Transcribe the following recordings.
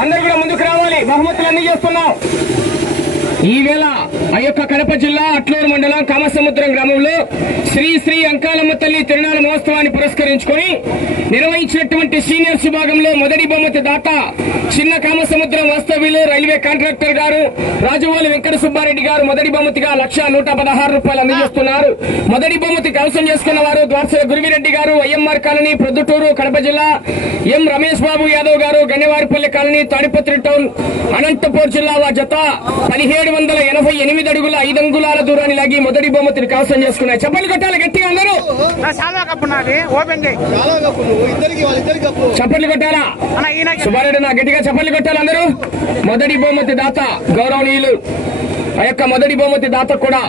అందరూ కూడా ముందుకు రావాలి. బహుమతులు అన్ని చేస్తున్నాం. ఈవేళ ఆ యొక్క కడప జిల్లా అట్లూరు మండలం కామసముద్రం గ్రామంలో శ్రీ శ్రీ అంకాలమ్మ తల్లి తిరునాళ్ళ మహోత్సవాన్ని పురస్కరించుకొని నిర్వహించినటువంటి సీనియర్స్ విభాగంలో మొదటి బహుమతి దాత చిన్న కామసముద్రం వాస్తవ్యులు రైల్వే కాంట్రాక్టర్ గారు రాజవోలు వెంకట సుబ్బారెడ్డి గారు మొదటి బహుమతిగా 1,116 అందజేస్తున్నారు. మొదటి బహుమతి కైవసం చేసుకున్న వారు ద్వారస గురువిరెడ్డి గారు ఐఎంఆర్ కాలనీ ప్రొద్దుటూరు కడప జిల్లా, ఎం రమేష్ బాబు యాదవ్ గారు గన్నెవారిపల్లి కాలనీ తాడిపత్రి టౌన్ అనంతపూర్ జిల్లా. జత 1788 అడుగుల 5 అంగుళాల దూరాన్ని లాగి మొదటి బహుమతిని కైవసం చేసుకున్నాయి. చప్పట్లు కొట్టాలి గట్టిగా అందరూ. చప్పట్లు కొట్టాలా సుబ్బారెడ్డి నా గట్టిగా చప్పట్లు కొట్టాలి అందరూ. మొదటి బహుమతి దాత గౌరవనీయులు ఆ యొక్క మొదటి బహుమతి దాత కూడా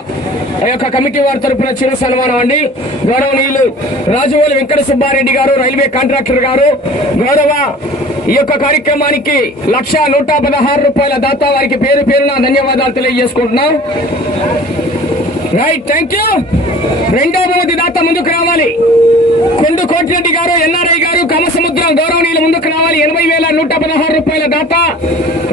ఆ యొక్క కమిటీ వారి తరఫున చిరు సన్మానం అండి. గౌరవనీయులు రాజవోలు వెంకట సుబ్బారెడ్డి గారు రైల్వే కాంట్రాక్టర్ గారు గౌరవ ఈ యొక్క కార్యక్రమానికి 1,116 దాత వారికి పేరు పేరున ధన్యవాదాలు తెలియజేసుకుంటున్నాం. Right, thank you. రెండో బహుమతి దాత ముందుకు రావాలి. కొండు కోటిరెడ్డి గారు ఎన్ఆర్ఐ గారు కామసముద్రం గౌరవనీయులు ముందుకు రావాలి. 80,116 దాత.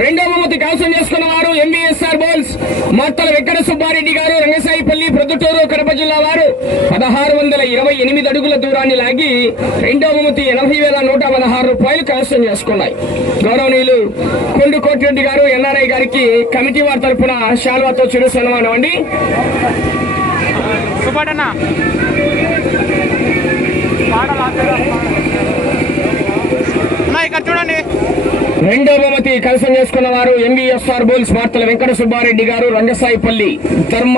రెండో బహుమతి కైవసం చేసుకున్న వారు ఎంబీఎస్ఆర్ బోల్స్ మత్తల వెంకట సుబ్బారెడ్డి గారు రంగసాయిపల్లి ప్రొద్దుటూరు కడప జిల్లా వారు 1,628 అడుగుల దూరాన్ని లాగి రెండో బహుమతి 80,116 కైవసం చేసుకున్నాయి. గౌరవనీయులు కొండు కోటిరెడ్డి గారు ఎన్ఆర్ఐ గారికి కమిటీ వారి తరఫున శాల్వాతో చిరు సన్మానం అండి. చూడండి. రెండో బహుమతి కైవసం చేసుకున్న వారు ఎంబీఎస్ఆర్ బోల్స్ మార్తల వెంకట సుబ్బారెడ్డి గారు రంగసాయిపల్లి ధర్మ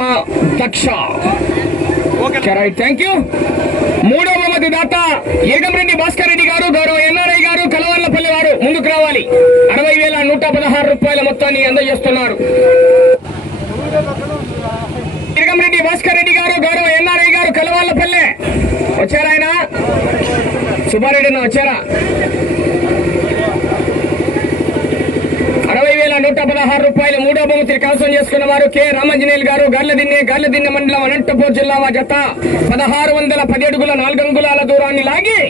దక్ష. Thank you. మూడో బహుమతి దాత ఏగంరెడ్డి భాస్కర్ రెడ్డి గారు గౌరవ ఎన్ఆర్ఐ గారు కలవర్లపల్లి వారు ముందుకు రావాలి. 60,116 మొత్తాన్ని అందజేస్తున్నారు. ఏగంరెడ్డి భాస్కర్ రెడ్డి గారు గౌరవ ఎన్ఆర్ఐ గారు కలవర్లపల్లి వచ్చారా? ఆయన సుబ్బారెడ్డి వచ్చారా? 60,116 మూడో బహుమతిని కైవసం చేసుకున్న వారు కె రామాంజనేయులు గారు గార్లదిన్నె మండలం అనంతపూర్ జిల్లా. జత 1,610 అడుగుల 4 అంగుళాల దూరాన్ని లాగి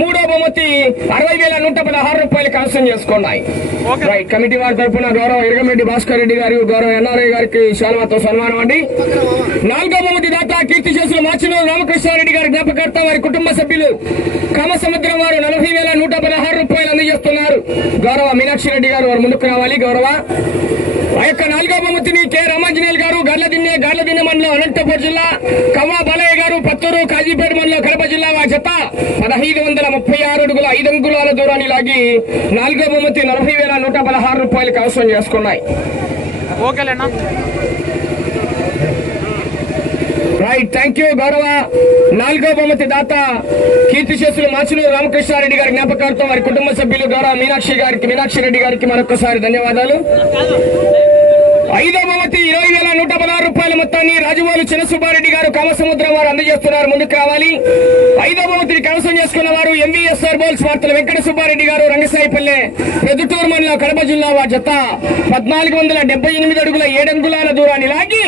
మూడో బహుమతి 60,116 కైవసం చేసుకున్నాయి. రైట్, కమిటీ వారి తరఫున గౌరవ ఇరగంరెడ్డి భాస్కర్ రెడ్డి గారు గౌరవ ఎన్ఆర్ఐ గారికి శాల్వాతో సన్మానం అండి. నాలుగో బహుమతి దాత కీర్తి చేసులు మాచినూరు రామకృష్ణారెడ్డి గారి జ్ఞాపకార్థ వారి కుటుంబ సభ్యులు కామసముద్రం వారు 40,116 అందజేస్తున్నారు. గౌరవ మీనాక్షి రెడ్డి గారు వారు ముందుకు రావాలి. గౌరవ ఆ యొక్క నాలుగో బహుమతిని కె రామాంజనేయులు గారు గార్లదిన్నె మండలం అనంతపూర్ జిల్లా, కవ్వా బాలయ్య గారు పత్తూరు కాజీపేట మండలం కడప జిల్లా. జత 1,536 అడుగుల 5 అంగుళాల దూరాన్ని లాగి నాలుగో బహుమతి 40,116 కైవసం చేసుకున్నాయి. Right, thank you. గౌరవ నాలుగో బహుమతి దాత కీర్తి చేసులు మాచినూరు రామకృష్ణారెడ్డి గారి జ్ఞాపకార్థం వారి కుటుంబ సభ్యులు గౌరవ మీనాక్షి రెడ్డి గారికి మరొకసారి ధన్యవాదాలు. ఐదో బహుమతి 20,116 మొత్తాన్ని రాజవోలు చిన్నసుబ్బారెడ్డి గారు కామసముద్రం వారు అందజేస్తున్నారు. ముందుకు రావాలి. ఐదో బహుమతిని కైవసం చేసుకున్న వారు ఎంబీఎస్ఆర్ బోల్స్ మార్తల వెంకట సుబ్బారెడ్డి గారు రంగసాయిపల్లె ప్రొద్దుటూరు మండలం కడప జిల్లా. జత 1,478 అడుగుల 7 అంగుళాల దూరాన్ని లాగి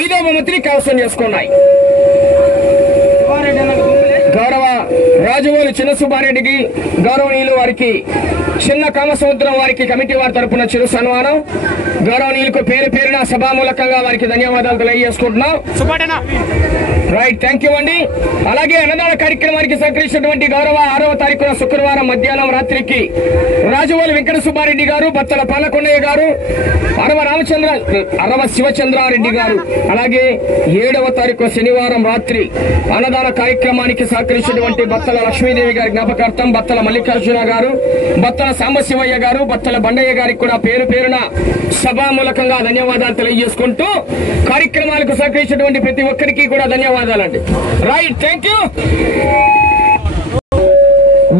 ఐదో బహుమతిని కైవసం చేసుకున్నాయి. గౌరవ రాజవోలు చిన్న సుబ్బారెడ్డికి గౌరవనీయులు వారికి చిన్న కామసముద్రం వారికి కమిటీ వారి తరఫున చిరు సన్మానం. గౌరవనీయులకు పేరు పేరున సభామూలకంగా వారికి ధన్యవాదాలు తెలియజేసుకుంటున్నాం. రైట్, థ్యాంక్ యూ అండి. అలాగే అన్నదాన కార్యక్రమానికి సహకరించినటువంటి గౌరవ 6వ తారీఖున శుక్రవారం మధ్యాహ్నం రాత్రికి రాజవోలు వెంకట సుబ్బారెడ్డి గారు, బత్తల పాలకొండయ్య గారు, అరవ శివచంద్రారెడ్డి గారు, అలాగే 7వ తారీఖు శనివారం రాత్రి అన్నదాన కార్యక్రమానికి సహకరించినటువంటి బత్తల లక్ష్మీదేవి గారి జ్ఞాపకార్థం బత్తల మల్లికార్జున గారు, బత్తల సాంబశివయ్య గారు, బత్తల బండయ్య గారికి కూడా పేరు పేరున సభామూలకంగా ధన్యవాదాలు తెలియజేసుకుంటూ కార్యక్రమాలకు సహకరించినటువంటి ప్రతి ఒక్కరికి కూడా ధన్యవాదాలండి. Right, thank you.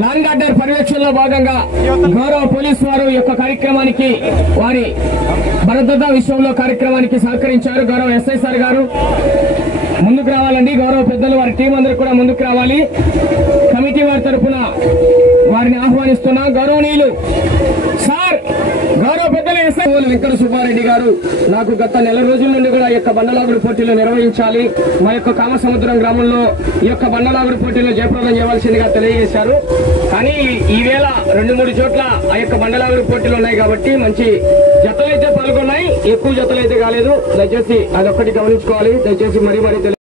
Long order పర్యవేక్షణలో భాగంగా గౌరవ పోలీసు వారు యొక్క కార్యక్రమానికి వారి భద్రతా విషయంలో కార్యక్రమానికి సహకరించారు. గౌరవ ఎస్ఐ సార్ గారు ముందుకు రావాలండి. గౌరవ పెద్దలు వారి టీం అందరూ కూడా ముందుకు రావాలి. కమిటీ వారి తరఫున వారిని ఆహ్వానిస్తున్నా. గౌరవనీయులు సార్ గౌరవ పెద్దలు ఎస్ఐ వెంకట సుబ్బారెడ్డి గారు నాకు గత నెల రోజుల నుండి కూడా ఈ యొక్క బండలాగుడు పోటీలు నిర్వహించాలి, మా యొక్క కామసముద్రం గ్రామంలో ఈ యొక్క బండలాగుడు పోటీలు జయప్రదం చేయవలసిందిగా తెలియజేశారు. కానీ ఈవేళ 2-3 చోట్ల ఆ యొక్క బండలాగుడు పోటీలు ఉన్నాయి కాబట్టి మంచి జతలైతే పాల్గొన్నాయి, ఎక్కువ జతలైతే కాలేదు. దయచేసి అదొక్కటి గమనించుకోవాలి. దయచేసి మరీ